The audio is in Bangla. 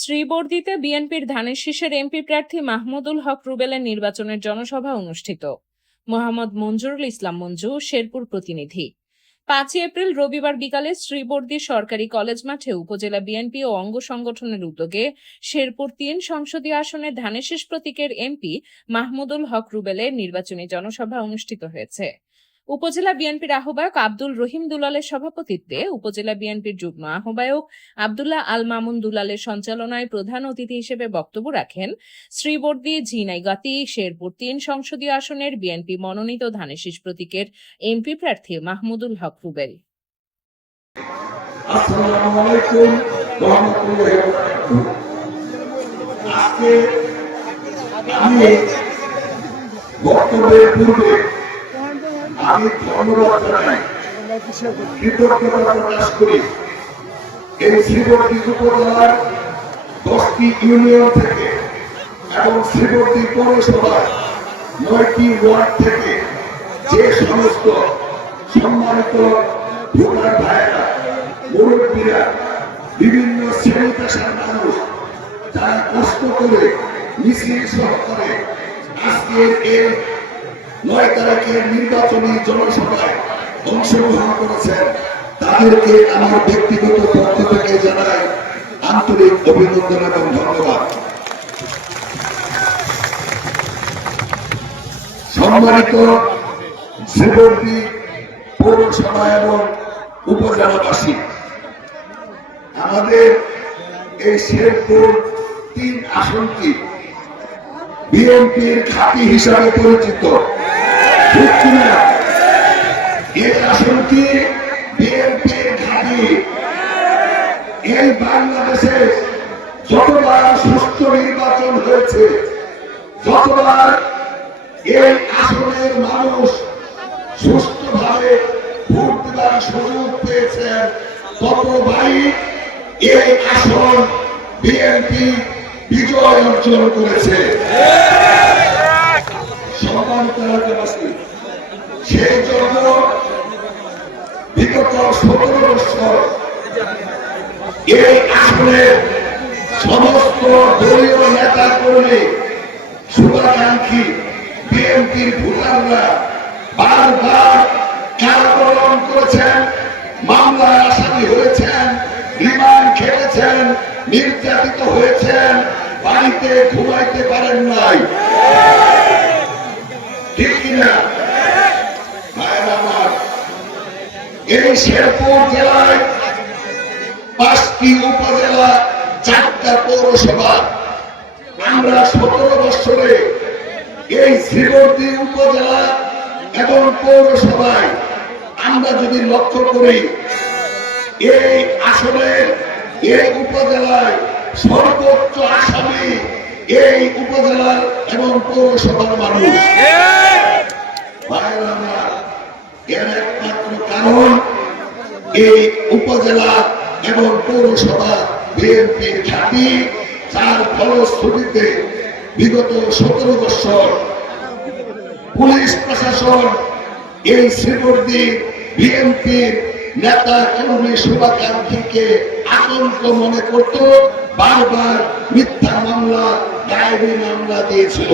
শ্রীবরদীতে বিএনপির ধানের শীষের এমপি প্রার্থী মাহমুদুল হক রুবেলের নির্বাচনের জনসভা অনুষ্ঠিত। মোহাম্মদ মঞ্জুরুল ইসলাম মঞ্জু, শেরপুর প্রতিনিধি। 5 এপ্রিল রবিবার বিকালে শ্রীবরদী সরকারি কলেজ মাঠে উপজেলা বিএনপি ও অঙ্গ সংগঠনের উদ্যোগে শেরপুর 3 সংসদীয় আসনের ধানের শীষ প্রতীকের এমপি মাহমুদুল হক রুবেলের নির্বাচনী জনসভা অনুষ্ঠিত হয়েছে। উপজেলা বিএনপির আহ্বায়ক আব্দুল রহিম দুলালের সভাপতিত্বে উপজেলা বিএনপির যুগ্ম আহ্বায়ক আব্দুল্লাহ আল মামুন দুলালের সঞ্চালনায় প্রধান অতিথি হিসেবে বক্তব্য রাখেন শ্রীবরদী, ঝিনাইগাতি, শেরপুর 3 সংসদীয় আসনের বিএনপি মনোনীত ধানের শীষ প্রতীকের এমপি প্রার্থী মাহমুদুল হক রুবেল। আসসালামু আলাইকুম ওয়া রাহমাতুল্লাহি ওয়া বারাকাতুহু। আজকে আমি বক্তব্যের পূর্বে আমি ধন্যবাদ জানাই, কৃতজ্ঞতা প্রকাশ করি এই শ্রীবরদী উপজেলার 10টি ইউনিয়ন থেকে এবং শ্রীবরদী পৌরসভার 9টি ওয়ার্ড থেকে যে সমস্ত সম্মানিত ভোটার ভাইয়েরা, মুরব্বীরা, বিভিন্ন শ্রেণী পেশার মানুষ যারা কষ্ট করে মিছিল সহকারে আজকের এই 9 তারিখের নির্বাচনী জনসভায় অংশগ্রহণ করেছেন, তাদেরকে আমার ব্যক্তিগত পক্ষ থেকে জানাই আন্তরিক অভিনন্দন এবং ধন্যবাদ। সম্মানিত শ্রীবরদী পৌরসভা এবং উপজেলাবাসী, আমাদের এই শেরপুর 3 আসনটি বিএনপির ঘাঁটি হিসাবে পরিচিত। এই আসনটি বিএনপির ঘাঁটি। এই বাংলাদেশে যতবার সুষ্ঠু নির্বাচন হয়েছে, যতবার এই আসনের মানুষ সুষ্ঠুভাবে ভোট দেওয়ার সুযোগ পেয়েছেন, ততবারই এই আসন বিএনপি বিজয় অর্জন করেছে। সম্মানিত রাজ্যবাসী, সেই জন্য বিগত 17 বছর এই আসনের সমস্ত দলীয় নেতা কর্মী, শুভাকাঙ্ক্ষী বিএনপির ভোটাররা বারবার কারাবরণ করেছেন, মামলার আসামি হয়েছেন, রিমান্ড খেটেছেন, নির্যাতিত হয়েছেন, বাড়িতে ঘুমাইতে পারেন নাই। ঠিক কিনা? এই শেরপুর জেলায় 5টি উপজেলা, 4টা পৌরসভা। আমরা 17 বছরে এই শ্রীবরদী উপজেলা এবং পৌরসভায় আমরা যদি লক্ষ্য করি, এই আসনের এই উপজেলায় সর্বোচ্চ আসামি এই উপজেলার এবং পৌরসভার মানুষ। এর একমাত্র কারণ এই উপজেলা এবং পৌরসভা বিএনপির ঘাঁটি, যার ফলশ্রুতিতে বিগত 17 বছর পুলিশ প্রশাসন এই শ্রীবরদী বিএনপির নেতা কর্মী শুভাকাঙ্ক্ষীকে আতঙ্ক মনে করত, বারবার মিথ্যা মামলা, ডায়েরি মামলা দিয়েছিল।